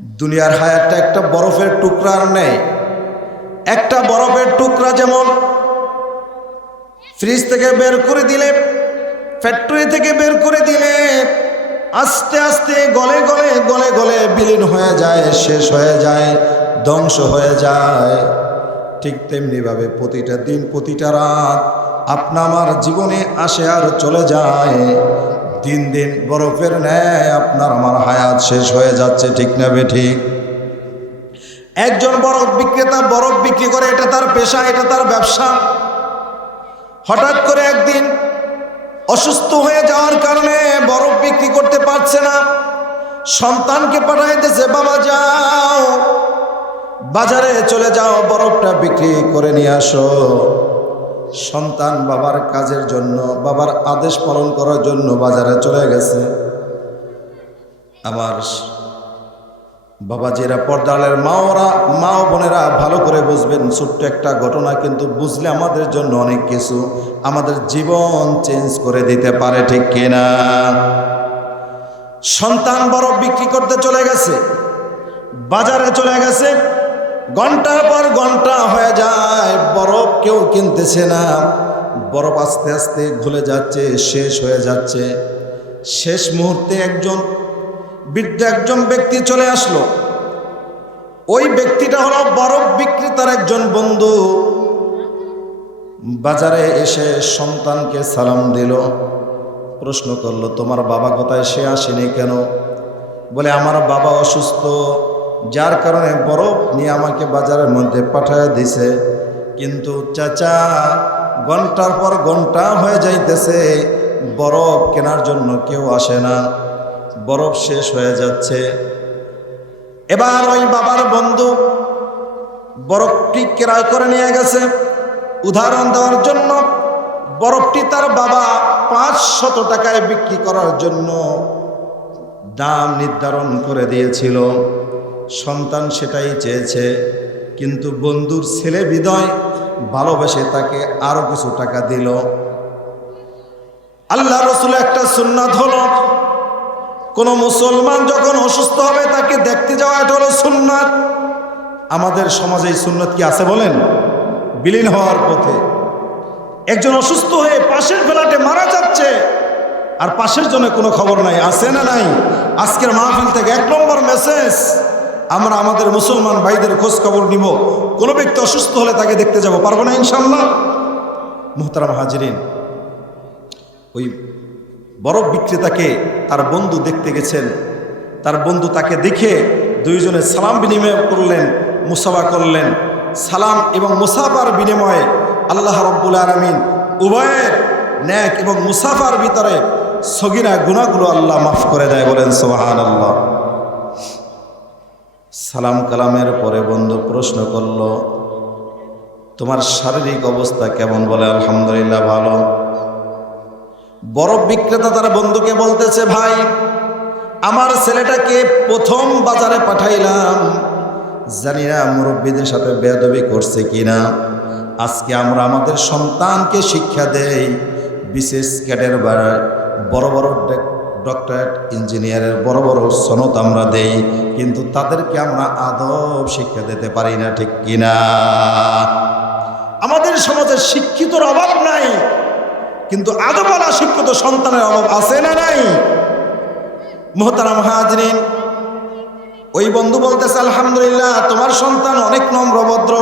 দুনিয়ার হায়াতটা একটা বরফের টুকরার নেই। একটা বরফের টুকরা যেমন ফ্রিজ থেকে বের করে দিলে, ফ্যাক্টরি থেকে বের করে দিলে আস্তে আস্তে গলে গলে গলে গলে বিলীন হয়ে যায়, শেষ হয়ে যায়, ধ্বংস হয়ে যায়। ঠিক তেমনিভাবে প্রতিটা দিন প্রতিটা রাত আপনা আমার জীবনে আসে আর চলে যায়। দিন দিন বরফের ন্যায় আপনার আমার হায়াত শেষ হয়ে যাচ্ছে, ঠিক না বেঠিক? একজন বরফ বিক্রেতা বরফ বিক্রি করে, এটা তার পেশা, এটা তার ব্যবসা। হঠাৎ করে একদিন অসুস্থ হয়ে যাওয়ার কারণে বরফ বিক্রি করতে পারছে না। সন্তানকে পাঠাইতেছে, বাবা যাও বাজারে চলে যাও, বরফটা বিক্রি করে নিয়ে আসো। সন্তান বাবার কাজের জন্য, বাবার আদেশ পালন করার জন্য বাজারে চলে গেছে। আমার বাবাজিরা, পর্দালের মা ও বোনেরা ভালো করে বুঝবেন, ছোট্ট একটা ঘটনা কিন্তু বুঝলে আমাদের জন্য অনেক কিছু, আমাদের জীবন চেঞ্জ করে দিতে পারে, ঠিক কিনা? সন্তান বরফ বিক্রি করতে চলে গেছে, বাজারে চলে গেছে। ঘন্টার পর ঘন্টা হয়ে যায়, বরফ কেউ কিনতেছে না। বরফ আস্তে আস্তে গলে যাচ্ছে, শেষ হয়ে যাচ্ছে। শেষ মুহূর্তে বৃদ্ধ একজন ব্যক্তি চলে আসলো। ওই ব্যক্তিটা হলো বরফ বিক্রেতার একজন বন্ধু। বাজারে এসে সন্তানকে সালাম দিল, প্রশ্ন করলো, তোমার বাবা কোথায়? সে আসেনি কেন? বলে, আমার বাবা অসুস্থ, যার কারণে বরফ নিয়ে আমাকে বাজারের মধ্যে পাঠায় দিছে। কিন্তু চাচা, ঘন্টার পর ঘন্টা হয়ে যাইতেছে, বরফ কেনার জন্য কেউ আসে না, বরফ শেষ হয়ে যাচ্ছে। এবার ওই বাবার বন্ধু বরফটি ক্রয় করে নিয়ে গেছে। উদাহরণ দেওয়ার জন্য, বরফটি তার বাবা 500 টাকায় বিক্রি করার জন্য দাম নির্ধারণ করে দিয়েছিল। সন্তান সেটাই চেয়েছে, কিন্তু বন্ধুর ছেলে বিদয় ভালোবেসে তাকে আরো কিছু টাকা দিল। আল্লাহ রসুলের একটা সুন্নাত হলো, কোন মুসলমান যখন অসুস্থ হবে তাকে দেখতে যাওয়া, এটা হলো সুন্নাত। আমাদের সমাজে এই সুন্নাত কি আছে বলেন? বিলীন হওয়ার পথে। একজন অসুস্থ হয়ে পাশের ফ্ল্যাটে মারা যাচ্ছে, আর পাশের জন্য কোনো খবর নাই, আছে না নাই? আজকের মাহফিল থেকে 1 নম্বর মেসেজ, আমরা আমাদের মুসলমান ভাইদের খোঁজ খবর নিব। কোনো ব্যক্তি অসুস্থ হলে তাকে দেখতে যাব, পারবো না ইনশাআল্লাহ? মুহতারাম হাজিরিন, ওই বরফ বিক্রেতাকে তার বন্ধু দেখতে গেছেন। তার বন্ধু তাকে দেখে দুইজনে সালাম বিনিময় করলেন, মুসাফা করলেন। সালাম এবং মুসাফার বিনিময়ে আল্লাহ রাব্বুল আলামিন উভয়ের নেক এবং মুসাফার ভিতরে সগীরা গুনাহগুলো আল্লাহ মাফ করে দেয়, বলেন সুবহানাল্লাহ। সালাম কালামের পরে বন্ধু প্রশ্ন করল, তোমার শারীরিক অবস্থা কেমন? বলে, আলহামদুলিল্লাহ ভালো। বরফ বিক্রেতা তার বন্ধুকে বলতেছে, ভাই, আমার ছেলেটাকে প্রথম বাজারে পাঠাইলাম, জানি না মুরব্বীদের সাথে বেয়াদবি করছে কিনা। আজকে আমরা আমাদের সন্তানকে শিক্ষা দেই, বিশেষ ক্যাডের বড় বড় ডক্টরেট ইঞ্জিনিয়ারের বড় বড় সনদ আমরা দেই, কিন্তু তাদেরকে আমরা আদব শিক্ষা দিতে পারি না, ঠিক কিনা? আমাদের সমাজে শিক্ষিতর অভাব নাই, কিন্তু আদবওয়ালা শিক্ষিত সন্তানের অভাব আছে না নাই? মুহতারাম হাজরিন, ওই বন্ধু বলতেছে, আলহামদুলিল্লাহ, তোমার সন্তান অনেক নম্র ভদ্র।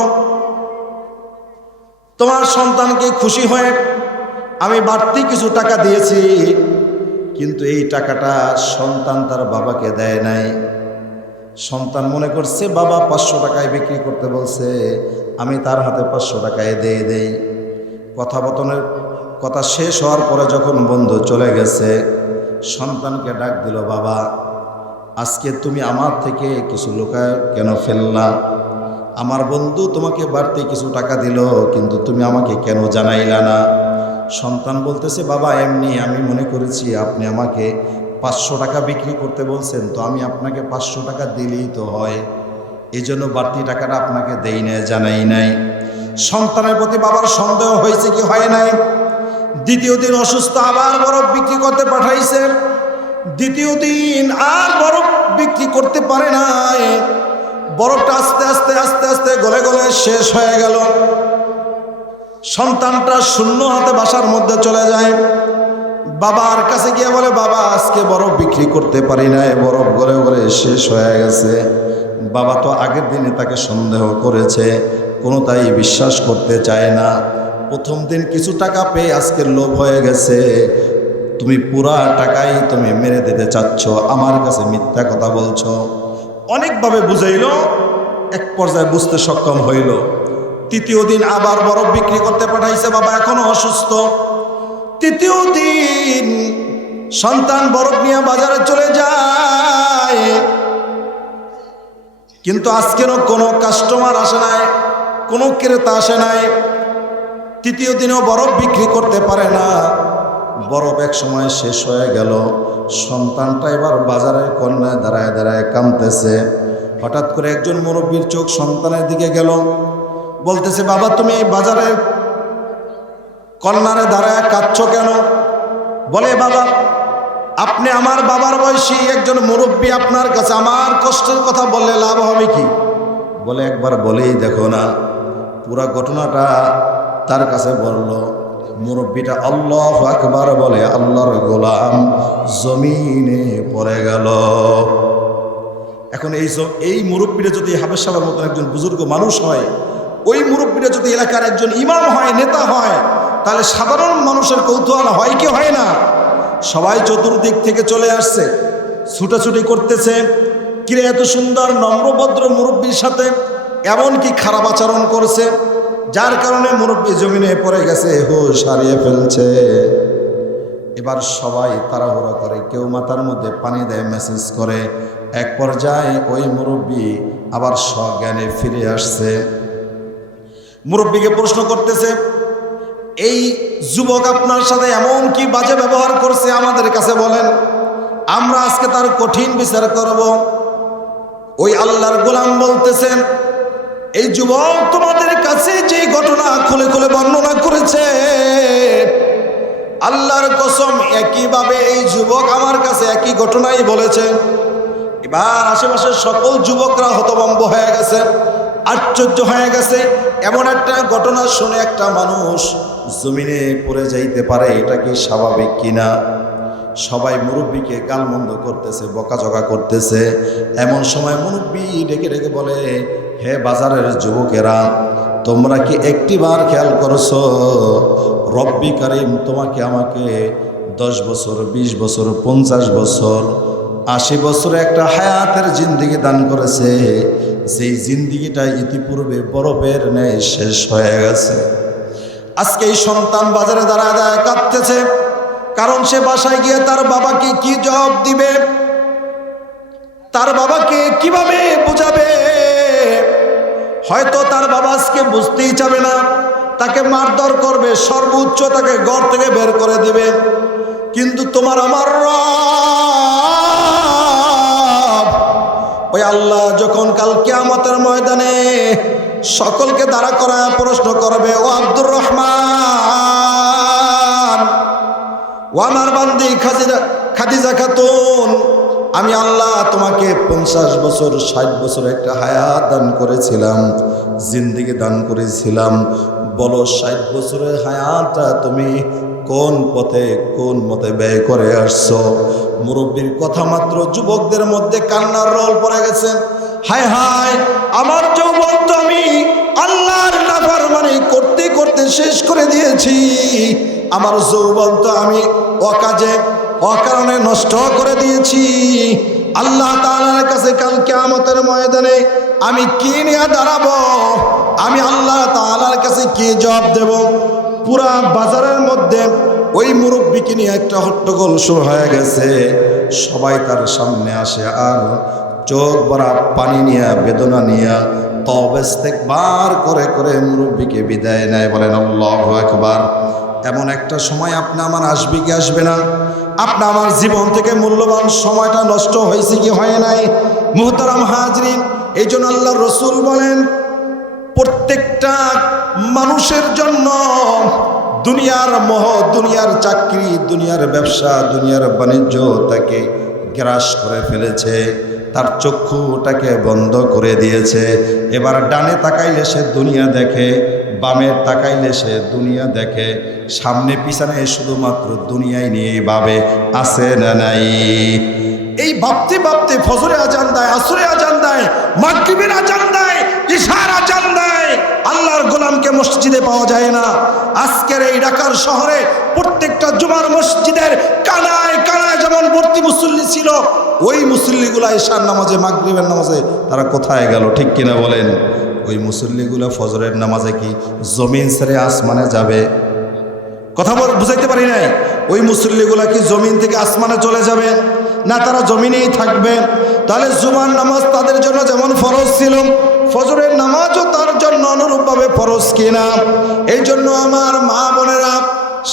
তোমার সন্তানকে খুশি হয়ে আমি বাড়তি কিছু টাকা দিয়েছি, কিন্তু এই টাকাটা সন্তান তার বাবাকে দেয় নাই। সন্তান মনে করছে বাবা 500 টাকায় বিক্রি করতে বলছে, আমি তার হাতে 500 টাকায় দিয়ে দেই। কথাবতনের কথা শেষ হওয়ার পরে যখন বন্ধু চলে গেছে, সন্তানকে ডাক দিল, বাবা, আজকে তুমি আমার থেকে কিছু লুকায় কেন ফেললা? আমার বন্ধু তোমাকে বাড়তি কিছু টাকা দিল, কিন্তু তুমি আমাকে কেন জানাইলা না? সন্তান বলতেছে, বাবা, এমনি আমি মনে করেছি আপনি আমাকে 500 টাকা বিক্রি করতে বলছেন, তো আমি আপনাকে 500 টাকা দিলেই তো হয়, এই জন্য বাড়তি টাকাটা আপনাকে দেই না, জানাই নাই। সন্তানের প্রতি বাবার সন্দেহ হয়েছে কি হয় নাই? দ্বিতীয় দিন অসুস্থ, আবার বরফ বিক্রি করতে পাঠাইছে। দ্বিতীয় দিন আর বরফ বিক্রি করতে পারে নাই। বরফটা আস্তে আস্তে আস্তে আস্তে গলে গলে শেষ হয়ে গেল। সন্তানটা শূন্য হাতে বাসার মধ্যে চলে যায়। বাবার কাছে গিয়ে বলে, বাবা আজকে বরফ বিক্রি করতে পারি নাই, বরফ গলে গলে শেষ হয়ে গেছে। বাবা তো আগের দিনে তাকে সন্দেহ করেছে, কোনো তাই বিশ্বাস করতে চায় না। প্রথম দিন কিছু টাকা পেয়ে আজকের লোভ হয়ে গেছে, তুমি পুরা টাকাই তুমি মেরে দিতে চাচ্ছ, আমার কাছে মিথ্যা কথা বলছো। অনেকভাবে বুঝাইল, এক পর্যায়ে বুঝতে সক্ষম হইল। তৃতীয় দিন আবার বরফ বিক্রি করতে পাঠাইছে, বাবা এখনো অসুস্থ। তৃতীয় দিন সন্তান বরফ নিয়ে বাজারে চলে যায়, কিন্তু আজকেরও কোনো কাস্টমার আসে নাই, কোনো ক্রেতা আসে নাই। তৃতীয় দিনেও বরফ বিক্রি করতে পারে না। বরফ এক সময় শেষ হয়ে গেল। সন্তানটা এবার বাজারের কর্নায় দাঁড়ায় দাঁড়ায় কাঁদতেছে। হঠাৎ করে একজন মুরব্বীর চোখ সন্তানের দিকে গেল, বলতেছে, বাবা তুমি এই বাজারের কর্নারে দাঁড়ায় কাঁদছো কেন? বলে, বাবা আপনি আমার বাবার বয়সী একজন মুরব্বী, আপনার কাছে আমার কষ্টের কথা বললে লাভ হবে কি? বলে, একবার বলেই দেখো না। পুরা ঘটনাটা তার কাছে বলল। মুরব্বীটা আল্লাহু আকবার বলে আল্লাহর গোলাম জমিনে পড়ে গেল। এখন এই মুরব্বীরা যদি হাফেজ সাহেবের মতন একজন বুজুর্গ মানুষ হয়, ওই মুরব্বীরা যদি এলাকার একজন ইমাম হয়, নেতা হয়, তাহলে সাধারণ মানুষের কৌতূহল হয় কি হয় না? সবাই চতুর্দিক থেকে চলে আসছে, ছুটাছুটি করতেছে। কিরে এত সুন্দর নম্রভদ্র মুরব্বীর সাথে এমন কি খারাপ আচরণ করছে, যার কারণে মুরব্বী জমিনে পড়ে গেছে, হুঁশ হারিয়ে ফেলছে। এবার সবাই তাড়াহুড়া করে, কেউ মাথার মধ্যে পানি দেয়, মেসেজ করে। এক পর্যায়ে ওই মুরব্বী আবার সজ্ঞানে ফিরে আসছে। মুরব্বীকে প্রশ্ন করতেছে, এই যুবক আপনার সাথে এমন কি বাজে ব্যবহার করছে আমাদের কাছে বলেন, আমরা আজকে তার কঠিন বিচার করব। ওই আল্লাহর গোলাম বলতেছেন, এই যুবক তোমাদের কাছে যে ঘটনা খুলে খুলে বর্ণনা করেছে, আল্লাহর কসম একইভাবে এই যুবক আমার কাছে একই ঘটনাই বলেছে। এবার আশেপাশের সকল যুবকরা হতভম্ব হয়ে গেছে, আশ্চর্য হয়ে গেছে। এমন একটা ঘটনা শুনে একটা মানুষ জমিনে পড়ে যাইতে পারে, এটা কি স্বাভাবিক কিনা? সবাই মুরব্বীকে গালমন্দ করতেছে, বকাঝকা করতেছে। এমন সময় মুরব্বী ডেকে ডেকে বলে, হে বাজারের যুবকেরা, তোমরা কি একটিবার খেয়াল করছো রব্বি কারিম তোমাকে আমাকে 10 বছর, 20 বছর, 50 বছর, 80 বছরে একটা হায়াতের জিন্দিগি দান করেছে, সেই জিন্দিগিটা ইতিপূর্বে বরফের ন্যায় শেষ হয়ে গেছে। আজকে এই সন্তান বাজারে দাঁড়ায় দাঁড়ায় কাঁদতেছে, কারণ সে বাসায় গিয়ে তার বাবাকে কি জবাব দিবে, তার বাবাকে কিভাবে বোঝাবে। হয়তো তার বাবা আজকে বুঝতেই চাবে না, তাকে মারধর করবে, সর্বোচ্চ তাকে ঘর থেকে বের করে দিবে। কিন্তু তোমার আমার রব ওই আল্লাহ যখন কাল কিয়ামতের ময়দানে সকলকে দাঁড়া করায় প্রশ্ন করবে, ও আব্দুর রহমান, ও আমার বান্দি খাদিজা খাতুন, আমি আল্লাহ তোমাকে 50 বছর 60 বছর একটা হায়াত দান করেছিলাম, জিন্দিগি দান করেছিলাম। বলো 60 বছরের হায়াতটা তুমি কোন মতে ব্যয় করে আসছো? মুরব্বীর কথা মাত্র যুবকদের মধ্যে কান্নার রোল পড়ে গেছে। হায় হায়, আমার যৌবন তো আমি আল্লাহর নাফরমানি করতে করতে শেষ করে দিয়েছি। আমার যৌবন তো আমি অকারণে নষ্ট করে দিয়েছি। আল্লাহ তাআলার কাছে কাল কিয়ামতের ময়দানে আমি কি নিয়ে দাঁড়াবো? আমি আল্লাহ তাআলার কাছে কি জবাব দেব? পুরা বাজারের মধ্যে ওই মুরব্বীকে নিয়ে একটা হট্টগোল শুরু হয়ে গেছে। সবাই তার সামনে আসে আর চোখ ভরা পানি নিয়ে, বেদনা নিয়ে তওবা ইস্তেগফার করে করে মুরব্বীকে বিদায় নেয়। বলেন আল্লাহু আকবার। এমন একটা সময় আপনি আমার আসবে কি আসবে না? আপনি আমার জীবন থেকে মূল্যবান সময়টা নষ্ট হয়েছে কি হয় নাই? মুহতারাম হাজরিন, এই জন্য আল্লাহর রাসূল বলেন, প্রত্যেকটা মানুষের জন্য দুনিয়ার মোহ, দুনিয়ার চাকরি, দুনিয়ার ব্যবসা, দুনিয়ার বাণিজ্য তাকে গ্রাস করে ফেলেছে। তার চক্ষুটাকে বন্ধ করে দিয়েছে। এবার ডানে তাকাইলে সে দুনিয়া দেখে, বামে তাকাইলে সে দুনিয়া দেখে, সামনে পিছনে শুধুমাত্র দুনিয়ায় নিয়েই ভাবে আছে না নাই। এই ভাবতে ভাবতে ফজরে আজান দেয়, আসরে আজান দেয়, মাগরিবের আজান দেয়, ইশার আজান দেয়, আল্লাহর গোলামকে মসজিদে পাওয়া যায় না। আজকের এই ঢাকার শহরে প্রত্যেকটা জুমার মসজিদের কানায় কানায় যেমন ভর্তি মুসল্লি ছিল, ওই মুসল্লিগুলা ইশার নামাজে, মাগরিবের নামাজে তারা কোথায় গেল? ঠিক কিনা বলেন? ওই মুসল্লিগুলা ফজরের নামাজে কি জমিন ছেড়ে আসমানে যাবে? কথা বুঝাইতে পারি নাই? ওই মুসল্লিগুলা কি জমিন থেকে আসমানে চলে যাবে? না, তারা জমিনেই থাকবে। তাহলে জুমার নামাজ তাদের জন্য যেমন ফরজ ছিল, ফজরের নামাজও তার জন্য অনুরূপভাবে ফরজ কিনা? এই জন্য আমার মা বোনেরা,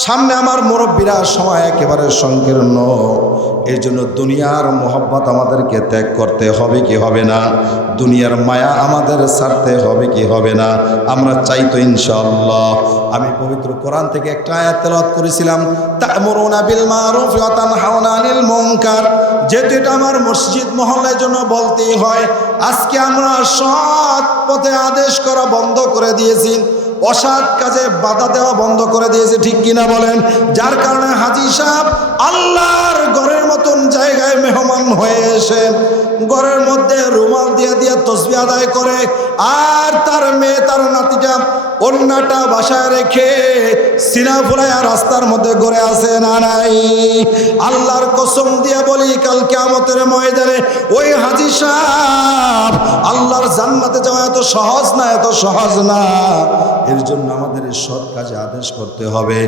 সামনে আমার মুরব্বীরা, সময় একেবারে সংকীর্ণ। এই জন্য দুনিয়ার মোহব্বত আমাদেরকে ত্যাগ করতে হবে কি হবে না? দুনিয়ার মায়া আমাদের ছাড়তে হবে কি হবে না? আমরা চাই তো ইনশাআল্লাহ। আমি পবিত্র কোরআন থেকে একটা আয়াত তেলাওয়াত করেছিলাম, তা'মুরুনা বিল মারুফ ওয়া তানহাউনা আনিল মুনকার। যেহেতু এটা আমার মসজিদ মহল্লার জন্য বলতেই হয়, আজকে আমরা সৎ পথে আদেশ করা বন্ধ করে দিয়েছি, অসৎ কাজে বাধা দেওয়া বন্ধ করে দিয়েছে। ঠিক কিনা বলেন? যার কারণে হাজী সাহেব আল্লাহর ঘরের মতন জায়গায় মেহমান হয়ে এসে ঘরের মধ্যে রুমাল দিয়ে দিয়ে তসবিহ আদায় করে, আর তার মেয়ে, তার নাতিটা অন্যটা বাসায় রেখে সিনা ফুলাইয়া রাস্তার মধ্যে ঘুরে আসে না নাই? আল্লাহর কসম দিয়ে বলি, কাল কিয়ামতের ময়দানে ওই হাজী সাহেব আল্লাহর জান্নাতে যাওয়া এত সহজ না, এত সহজ না। এর জন্য আমাদের সৎ কাজে আদেশ করতে হবে।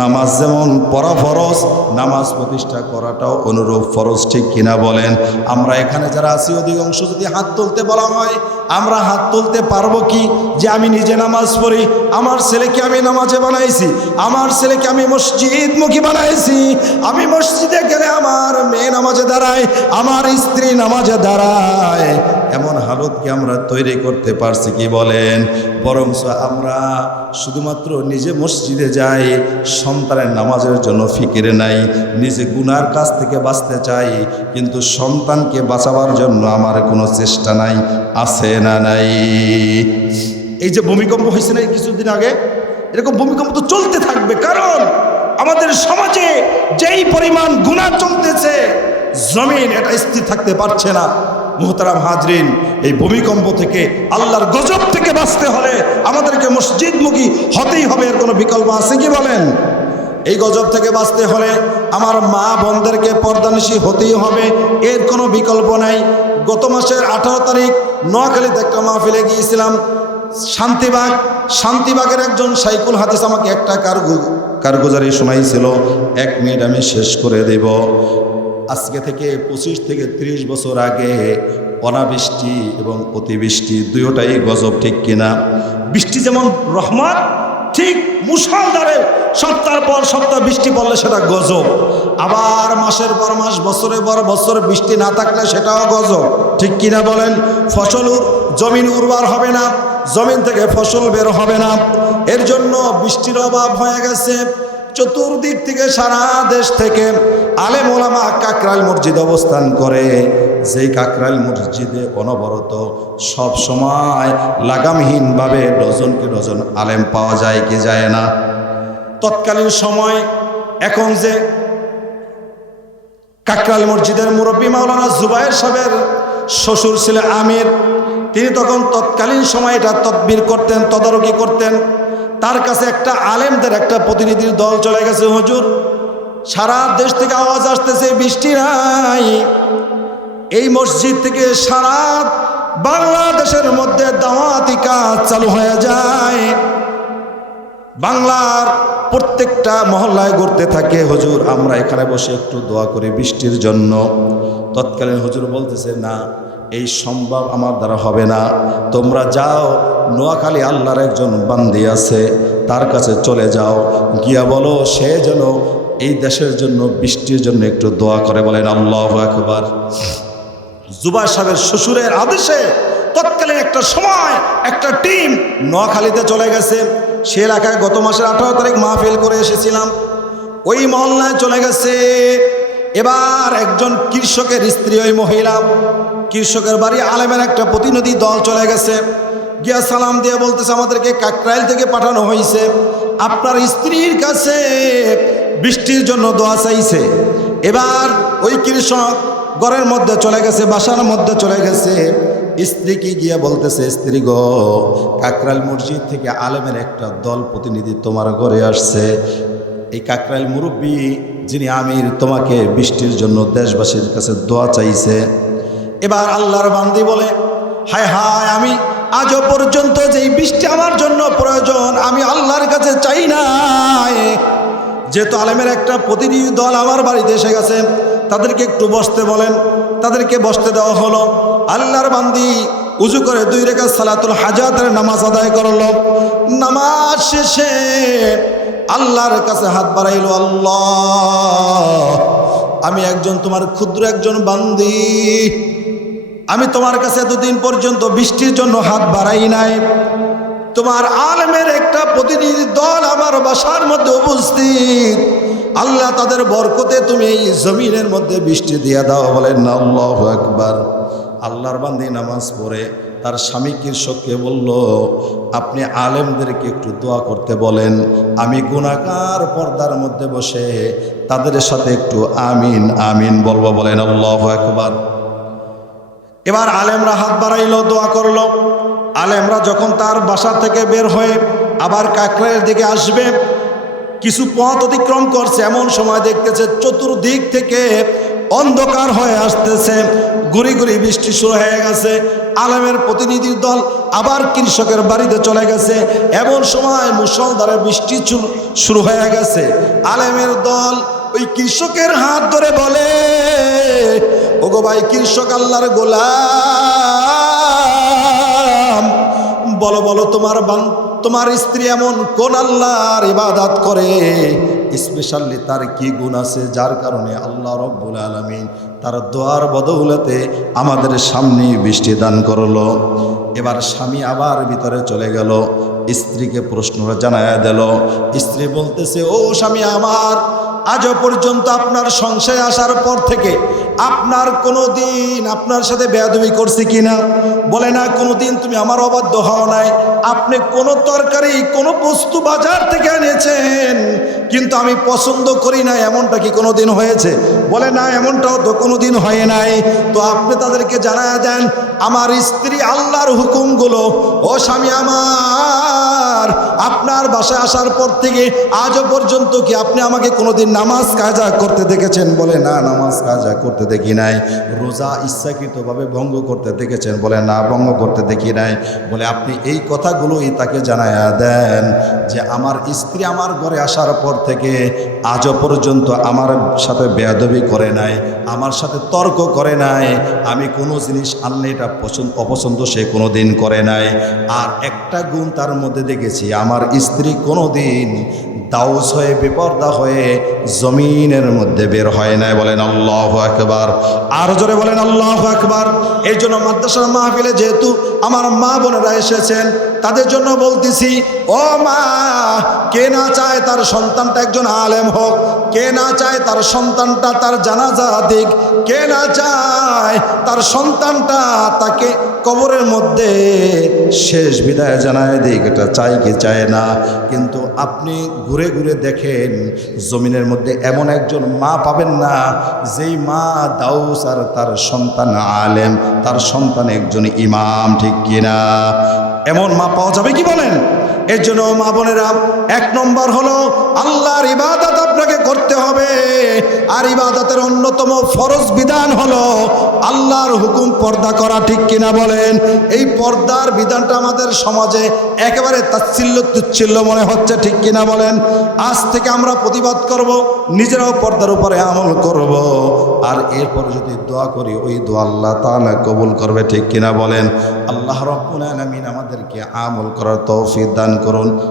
নামাজ যেমন পড়া ফরজ, নামাজ প্রতিষ্ঠা করাটাও অনুরূপ ফরজ। ঠিক কিনা বলেন? আমরা এখানে যারা আছি অধিকাংশ যদি হাত তুলতে বলা হয়, আমরা হাত তুলতে পারবো কি? যে আমি নিজে নামাজ পড়ি, আমার ছেলেকে আমি নামাজে বানাইছি, আমার ছেলেকে আমি মসজিদমুখী বানাইছি, আমি মসজিদে গেলে আমার মেয়ে নামাজে দাঁড়ায়, আমার স্ত্রী নামাজে দাঁড়ায়, এমন হালত কি আমরা তৈরি করতে পারছি কি বলেন? বরঞ্চ আমরা শুধুমাত্র নিজে মসজিদে যাই, সন্তানের নামাজের জন্য ফিকিরে নাই, নিজে গুনার কাছ থেকে বাঁচতে চাই, কিন্তু সন্তানকে বাঁচাবার জন্য আমার কোনো চেষ্টা নাই। আছে না নাই? এই যে ভূমিকম্প হয়েছে না কিছুদিন আগে, এরকম ভূমিকম্প তো চলতে থাকবে, কারণ আমাদের সমাজে যেই পরিমাণ গুনাহ চলতেছে, জমিন এটা স্থির থাকতে পারছে না। মুহতারাম হাজরিন, এই ভূমিকম্প থেকে, আল্লাহর গজব থেকে বাঁচতে হলে আমাদেরকে মসজিদমুখী হতেই হবে। এর কোনো বিকল্প আছে কি বলেন? এই গজব থেকে বাঁচতে হলে আমার মা বোনদেরকে পর্দানিশী হতেই হবে, এর কোনো বিকল্প নাই। গত মাসের 18 তারিখ নোয়াখালীতে একটা মাহফিলে গিয়েছিলাম, শান্তিবাগের একজন শাইখুল হাদিস আমাকে একটা কারগুজারি শোনাইছিল। 1 মিনিট আমি শেষ করে দেব। আজকে থেকে 25 থেকে 30 বছর আগে অনাবৃষ্টি এবং অতিবৃষ্টি দুয়োটাই গজব। ঠিক কিনা? বৃষ্টি যেমন রহমত, ঠিক মুষলধারে সপ্তাহের পর সপ্তাহ বৃষ্টি পড়লে সেটা গজব। আবার মাসের পর মাস, বছরের পর বছর বৃষ্টি না থাকলে সেটাও গজব। ঠিক কিনা বলেন? জমিন উর্বর হবে না, জমিন থেকে ফসল বের হবে না। এর জন্য বৃষ্টির অভাব হয়ে গেছে। চতুর্দিক থেকে, সারা দেশ থেকে আলেম ওলামা কাকরাইল মসজিদে অবস্থান করে। যেই কাকরাইল মসজিদে অনবরত সব সময় লাগামহীনভাবে ডজনকে ডজন আলেম পাওয়া যায় কি যায় না? তৎকালীন সময়, এখন যে কাকরাইল মসজিদের মুরব্বী মাওলানা জুবায়ের সাহেবের শ্বশুর ছিল আমির, তিনি তখন তৎকালীন সময় এটা তদবির করতেন, তদারকি করতেন। তার কাছে একটা আলেমদের একটা প্রতিনিধির দল চলে গেছে, হুজুর সারা দেশ থেকে আওয়াজ আসতেছে বৃষ্টি নাই, এই মসজিদ থেকে সারা বাংলাদেশের মধ্যে দাওয়াতি কাজ চালু হয়ে যায়, বাংলার প্রত্যেকটা মহল্লায় ঘুরতে থাকে। হুজুর আমরা এখানে বসে একটু দোয়া করি বৃষ্টির জন্য। তৎকালীন হুজুর বলতেছে, না, এই সম্ভব আমার দ্বারা হবে না, তোমরা যাও, নোয়াখালী আল্লাহর একজন বান্দি আছে, তার কাছে চলে যাও, গিয়া বলো সে যেন এই দেশের জন্য বৃষ্টির জন্য একটু দোয়া করে। বলেন আল্লাহু আকবার। জুবায়ের সাহেবের শ্বশুরের আদেশে তৎকালীন একটা সময় একটা টিম নোয়াখালীতে চলে গেছে। সে এলাকায় গত মাসের 18 তারিখ মাহফিল করে এসেছিলাম, ওই মহল্লায় চলে গেছে। এবার একজন কৃষকের স্ত্রী, ওই মহিলা কৃষকের বাড়ি আলেমের একটা প্রতিনিধি দল চলে গেছে, গিয়া সালাম দিয়ে বলতেছে আমাদেরকে কাকরাইল থেকে পাঠানো হয়েছে, আপনার স্ত্রীর কাছে বৃষ্টির জন্য দোয়া চাইছে। এবার ওই কৃষক ঘরের মধ্যে চলে গেছে, বাসার মধ্যে চলে গেছে, স্ত্রীকে গিয়া বলতেছে, স্ত্রী গো, কাকরাইল মসজিদ থেকে আলেমের একটা দল প্রতিনিধি তোমার ঘরে আসছে, এই কাকরাইল মুরব্বী যিনি আমির তোমাকে বৃষ্টির জন্য দেশবাসীর কাছে দোয়া চাইছে। এবার আল্লাহর বান্দি বলে, হায় হায়, আমি আজও পর্যন্ত যেই বৃষ্টি আমার জন্য প্রয়োজন আমি আল্লাহর কাছে চাই নাই। যেহেতু আলেমের একটা প্রতিনিধি দল আমার বাড়িতে এসে গেছে, তাদেরকে একটু বসতে বলেন। তাদেরকে বসতে দেওয়া হলো। আল্লাহর বান্দি উজু করে 2 রাকাত সালাতুল হাজাতের নামাজ আদায় করলো। নামাজ শেষে আল্লাহর কাছে হাত বাড়াইল, আল্লাহ, আমি একজন তোমার ক্ষুদ্র একজন বান্দি, আমি তোমার কাছে এতদিন পর্যন্ত বৃষ্টির জন্য হাত বাড়াই নাই। তোমার আলেমের একটা প্রতিনিধি দল আমার বাসার মধ্যে উপস্থিত, আল্লাহ তাদের বরকতে তুমি এই জমিনের মধ্যে বৃষ্টি দিয়ে দাও। বলেন না আল্লাহু আকবার। আল্লাহর বান্দি নামাজ পড়ে তার স্বামী কৃষককে বলল, আপনি আলেমদেরকে একটু দোয়া করতে বলেন, আমি গুনাহগার পর্দার মধ্যে বসে তাদের সাথে একটু আমিন আমিন বলবো। বলেন আল্লাহু আকবার। এবার আলেমরা হাত বাড়াইল, দোয়া করলো। আলেমরা যখন তার বাসা থেকে বের হয়ে আবার কাকরাইলের দিকে আসবে, কিছু পথ অতিক্রম করছে, এমন সময় দেখতেছে চতুর্দিক থেকে অন্ধকার হয়ে আসতেছে, গুড়ি গুড়ি বৃষ্টি শুরু হয়ে গেছে। আলেমের প্রতিনিধি দল আবার কৃষকের বাড়িতে চলে গেছে, এমন সময় মুষলধারে বৃষ্টি শুরু হয়ে গেছে। আলেমের দল ওই কৃষকের হাত ধরে বলে, ওগো ভাই কৃষক, আল্লাহর গোলাম, বলো বলো তোমার স্ত্রী এমন কোন আল্লাহর ইবাদত করে, স্পেশালি তার কি গুণ আছে যার কারণে আল্লাহ রব্বুল আলামিন তার দোয়ার বদৌলতে আমাদের সামনে বৃষ্টি দান করলো। এবার স্বামী আবার ভিতরে চলে গেল, স্ত্রীকে প্রশ্নটা জানায়া দিল। স্ত্রী বলতেছে, ও স্বামী আমার, আজও পর্যন্ত আপনার সংসারে আসার পর থেকে আপনার কোনো দিন আপনার সাথে বেয়াদবি করছি কিনা? বলে না, কোনো দিন তুমি আমার অবাধ্য হও নাই। আপনি কোনো তরকারি কোনো বস্তু বাজার থেকে এনেছেন কিন্তু আমি পছন্দ করি না, এমনটা কি কোনো দিন হয়েছে? বলে না, এমনটাও তো কোনো দিন হয় নাই। তো আপনি তাদেরকে জানায়া দেন আমার স্ত্রী আল্লাহর হুকুমগুলো। ও স্বামী আমার, আপনার বাসায় আসার পর থেকে আজও পর্যন্ত কি আপনি আমাকে কোনোদিন নামাজ কাজা করতে দেখেছেন? বলে না, নামাজ কাজা করতে দেখি নাই। রোজা ইচ্ছাকৃতভাবে ভঙ্গ করতে দেখেছেন? বলে না, ভঙ্গ করতে দেখি নাই। বলে আপনি এই কথাগুলোই তাকে জানায়া দেন যে আমার স্ত্রী আমার ঘরে আসার পর থেকে আজও পর্যন্ত আমার সাথে বেয়াদবি করে নাই, আমার সাথে তর্ক করে নাই, আমি কোনো জিনিস আনলে এটা অপছন্দ সে কোনো দিন করে নাই। আর একটা গুণ তার মধ্যে দেখেছি, আমার স্ত্রী কোনো দিন দাউস হয়ে বেপর্দা হয়ে জমিনের মধ্যে বের হয় নাই। বলেন আল্লাহু আকবার। আর জোরে বলেন আল্লাহু আকবার। এই জন্য মাদ্রাসার মাহফিলে যেহেতু আমার মা বোনেরা এসেছেন, তাদের জন্য বলতেছি, ও মা, কে না চায় তার সন্তানটা একজন আলেম হোক? কে না চায় তার সন্তানটা তার জানাজা দিক? কে না চায় তার সন্তানটা তাকে কবরের মধ্যে শেষ বিদায় জানায় দিক? এটা চাই কি চায় না? কিন্তু আপনি ঘুরে ঘুরে দেখেন, জমিনের মধ্যে এমন একজন মা পাবেন না যেই মা দাউস আর তার সন্তান আলেম, তার সন্তান একজন ইমাম। ঠিক কিনা? এমন মা পাওয়া যাবে কি বলেন? এর জন্য মা বোনেরা, 1 নম্বর হলো আল্লাহর ইবাদত আপনাকে করতে হবে। আর ইবাদতের অন্যতম ফরজ বিধান হলো আল্লাহর হুকুম পর্দা করা। ঠিক কিনা বলেন? এই পর্দার বিধানটা আমাদের সমাজে একেবারে তাচ্ছিল্য তুচ্ছিল্য মনে হচ্ছে। ঠিক কিনা বলেন? আজ থেকে আমরা প্রতিবাদ করব, নিজেরাও পর্দার উপরে আমল করব, আর এরপর যদি দোয়া করি ওই দোয়া আল্লাহ তাআলা কবুল করবে। ঠিক কিনা বলেন? আল্লাহ রাব্বুল আলামিন আমাদেরকে আমল করার তৌফিক দান করুন।